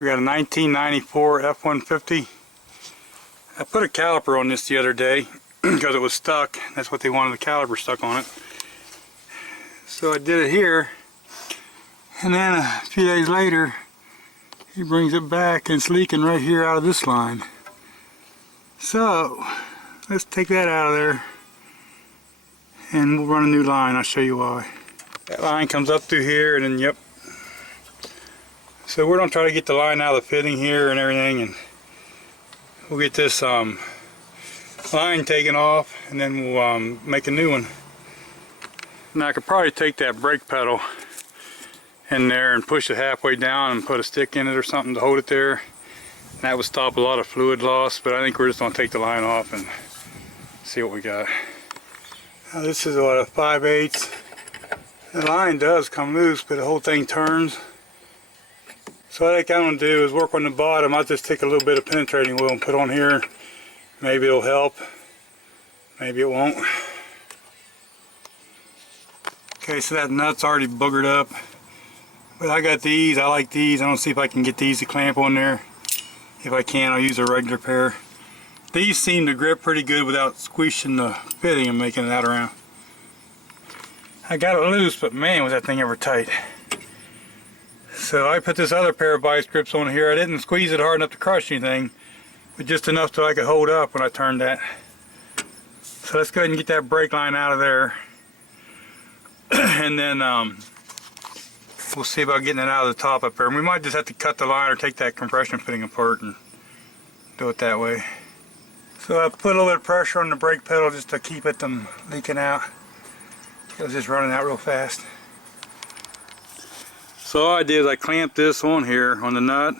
We got a 1994 F150. I put a caliper on this the other day because it was stuck. That's what they wanted, the caliper stuck on it. So I did it here, and then a few days later he brings it back and it's leaking right here out of this line. So let's take that out of there and we'll run a new line. I'll show you why. That line comes up through here and then yep. So we're going to try to get the line out of the fitting here and everything, and we'll get this line taken off and then we'll make a new one. Now I could probably take that brake pedal in there and push it halfway down and put a stick in it or something to hold it there. And that would stop a lot of fluid loss, but I think we're just going to take the line off and see what we got. Now this is what, a 5/8. The line does come loose, but the whole thing turns. So what I think I'm going to do is work on the bottom. I'll just take a little bit of penetrating wheel and put on here. Maybe it'll help, maybe it won't. Okay, so that nut's already boogered up. But I got these, I like these. I'm going to see if I can get these to clamp on there. If I can, I'll use a regular pair. These seem to grip pretty good without squeezing the fitting and making it out around. I got it loose, but man, was that thing ever tight. So I put this other pair of vice grips on here. I didn't squeeze it hard enough to crush anything, but just enough so I could hold up when I turned that. So let's go ahead and get that brake line out of there. And then we'll see about getting it out of the top up there. And we might just have to cut the line or take that compression fitting apart and do it that way. So I put a little bit of pressure on the brake pedal just to keep it from leaking out. It was just running out real fast. So all I did is I clamped this on here on the nut,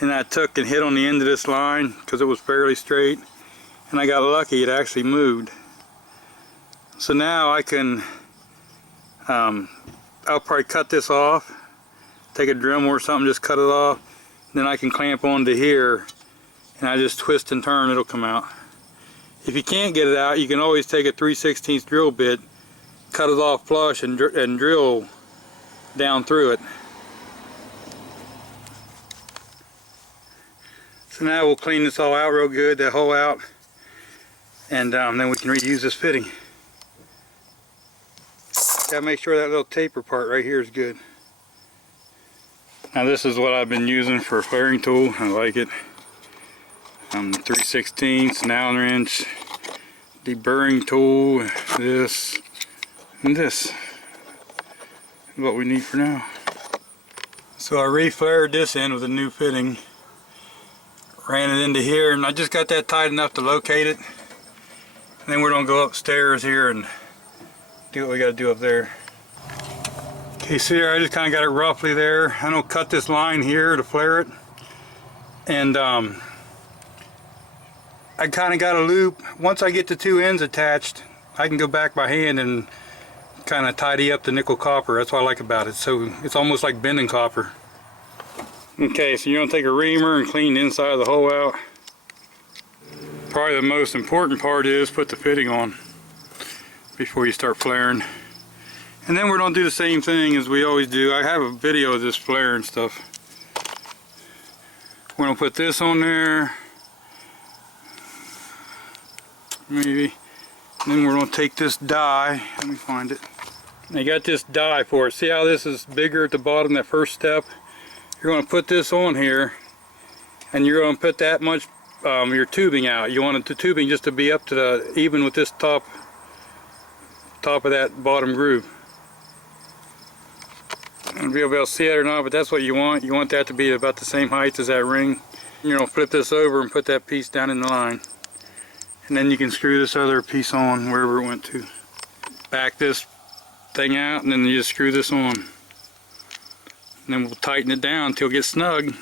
and I took and hit on the end of this line because it was fairly straight, and I got lucky, it actually moved. So now I can I'll probably cut this off, take a Dremel or something, just cut it off, then I can clamp onto here and I just twist and turn, it'll come out. If you can't get it out, you can always take a 3/16 drill bit, cut it off flush and drill down through it. So now we'll clean this all out real good, that hole out, and then we can reuse this fitting. Gotta make sure that little taper part right here is good. Now this is what I've been using for a flaring tool. I like it. 3/16, an Allen wrench, deburring tool, this, and this is what we need for now. So I re-flared this end with a new fitting, ran it into here, and I just got that tight enough to locate it. And then we're gonna go upstairs here and do what we got to do up there. Okay, see there, I just kind of got it roughly there. I'm going to cut this line here to flare it. And I kind of got a loop. Once I get the two ends attached, I can go back by hand and kind of tidy up the nickel copper. That's what I like about it. So it's almost like bending copper. Okay, so you're going to take a reamer and clean the inside of the hole out. Probably the most important part is put the fitting on before you start flaring. And then we're going to do the same thing as we always do. I have a video of this flaring stuff. We're going to put this on there, maybe, and then we're going to take this die. Let me find it. I got this die for it. See how this is bigger at the bottom, that first step? You're going to put this on here, and you're going to put that much your tubing out. You want the tubing just to be up to the even with this top of that bottom groove. I don't know if you'll be able to see it or not, but that's what you want. You want that to be about the same height as that ring. You're going to flip this over and put that piece down in the line. And then you can screw this other piece on wherever it went to. Back this thing out and then you just screw this on. And then we'll tighten it down until it gets snug.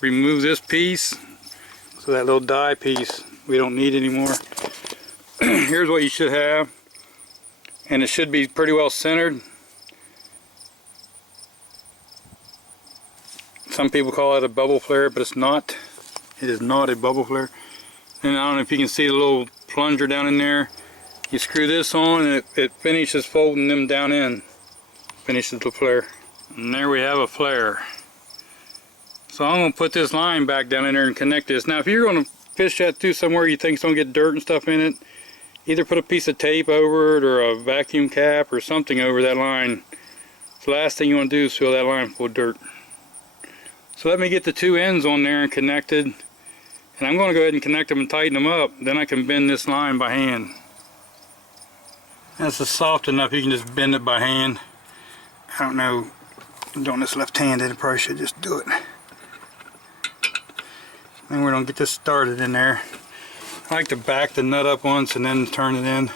Remove this piece. So that little die piece we don't need anymore. Here's what you should have, and it should be pretty well centered. Some people call it a bubble flare, but it's not. It is not a bubble flare. And I don't know if you can see the little plunger down in there. You screw this on and it finishes folding them down in. Finishes the flare. And there we have a flare. So I'm going to put this line back down in there and connect this. Now if you're going to fish that through somewhere you think don't get dirt and stuff in it, either put a piece of tape over it or a vacuum cap or something over that line. The last thing you want to do is fill that line full of dirt. So let me get the two ends on there and connected. And I'm going to go ahead and connect them and tighten them up. Then I can bend this line by hand. This is soft enough you can just bend it by hand. I don't know, I'm doing this left-handed, I probably should just do it. And we're going to get this started in there. I like to back the nut up once and then turn it in.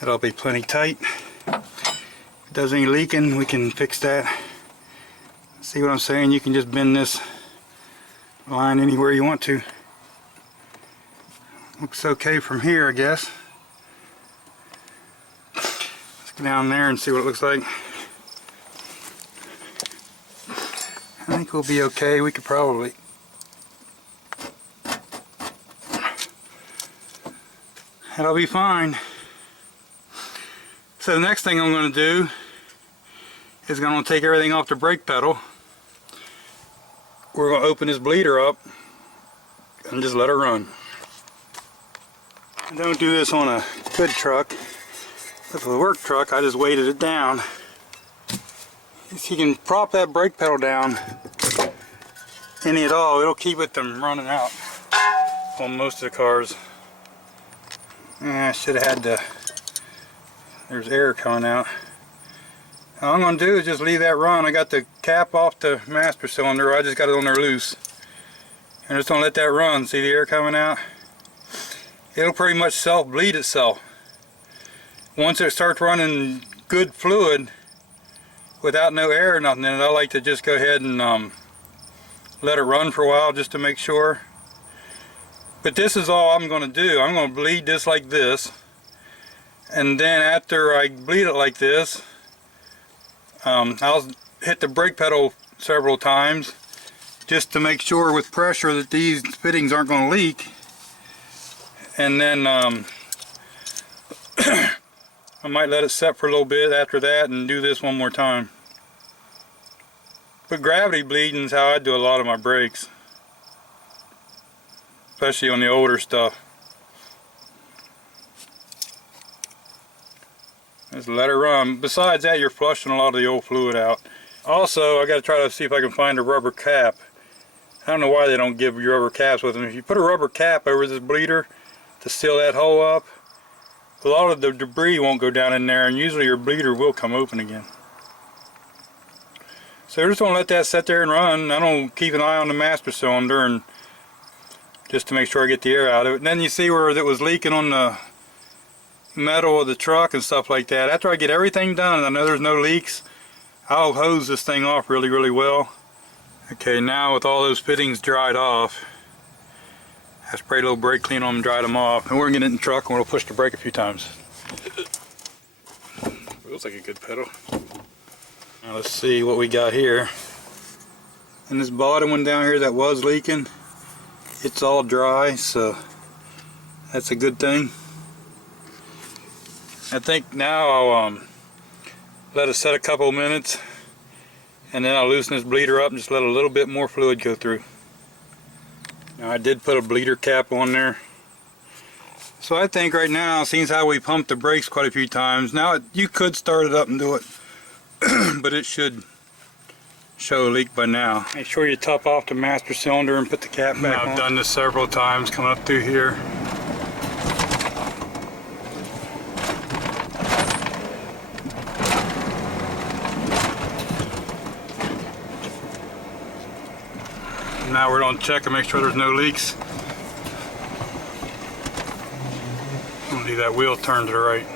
That'll be plenty tight. If it does any leaking, we can fix that. See what I'm saying? You can just bend this line anywhere you want to. Looks okay from here, I guess. Let's go down there and see what it looks like. I think we'll be okay. We could probably that'll be fine. So the next thing I'm going to do is going to take everything off the brake pedal. We're going to open this bleeder up and just let it run. I don't do this on a good truck. With a work truck, I just weighted it down. If you can prop that brake pedal down any at all, it'll keep it from running out on most of the cars. I should have had to. There's air coming out. All I'm going to do is just leave that run. I got the cap off the master cylinder. I just got it on there loose. I'm just going to let that run. See the air coming out? It'll pretty much self-bleed itself. Once it starts running good fluid without no air or nothing in it, I like to just go ahead and let it run for a while just to make sure. But this is all I'm going to do. I'm going to bleed this like this. And then after I bleed it like this, I'll hit the brake pedal several times just to make sure with pressure that these fittings aren't going to leak. And then I might let it set for a little bit after that and do this one more time. But gravity bleeding is how I do a lot of my brakes, especially on the older stuff. Just let it run. Besides that, you're flushing a lot of the old fluid out. Also, I got to try to see if I can find a rubber cap. I don't know why they don't give you rubber caps with them. If you put a rubber cap over this bleeder to seal that hole up, a lot of the debris won't go down in there, and usually your bleeder will come open again. So we're just going to let that sit there and run. I don't keep an eye on the master cylinder and just to make sure I get the air out of it. And then you see where it was leaking on the metal of the truck and stuff like that. After I get everything done and I know there's no leaks, I'll hose this thing off really well. Okay, now with all those fittings dried off, I sprayed a little brake clean on them, dried them off, and we're gonna get it in the truck and we'll push the brake a few times. Feels like a good pedal. Now let's see what we got here. And this bottom one down here that was leaking, it's all dry, so that's a good thing. I think now I'll let it set a couple of minutes and then I'll loosen this bleeder up and just let a little bit more fluid go through. Now I did put a bleeder cap on there. So I think right now, seeing how we pumped the brakes quite a few times, now you could start it up and do it, but it should show a leak by now. Make sure you top off the master cylinder and put the cap back on. I've done this several times coming up through here. Now we're going to check and make sure there's no leaks. I'm going to leave that wheel turned to the right.